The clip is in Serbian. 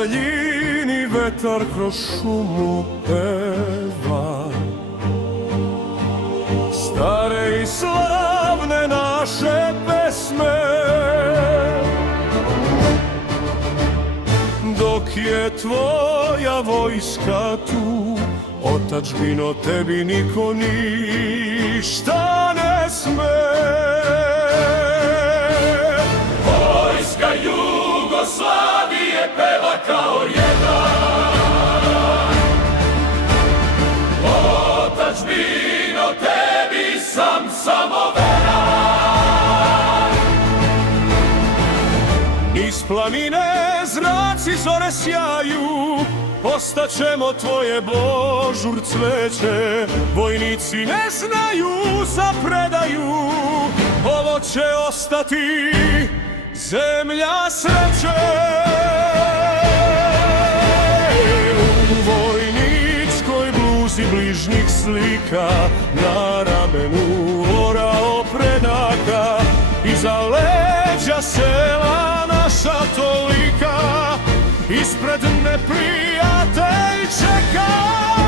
daljini vetar kroz šumu peva. Stare i slavne naše pesme, dok je tvoja vojska tu, otadžbino, tebi niko ništa ne sme. Vojska Jugoslavije peva kao jedan, otadžbino, tebi sam samo veran. Iz planine zraci zore sjaju, postaćemo tvoje Božur cveće. Vojnici ne znaju za predaju, ovo će ostati zemlja sreće. U vojničkoj bluzi bližnjih slika, na ramenu orao predaka, iza leđa sela naša tolika, ispred neprijatelj čeka.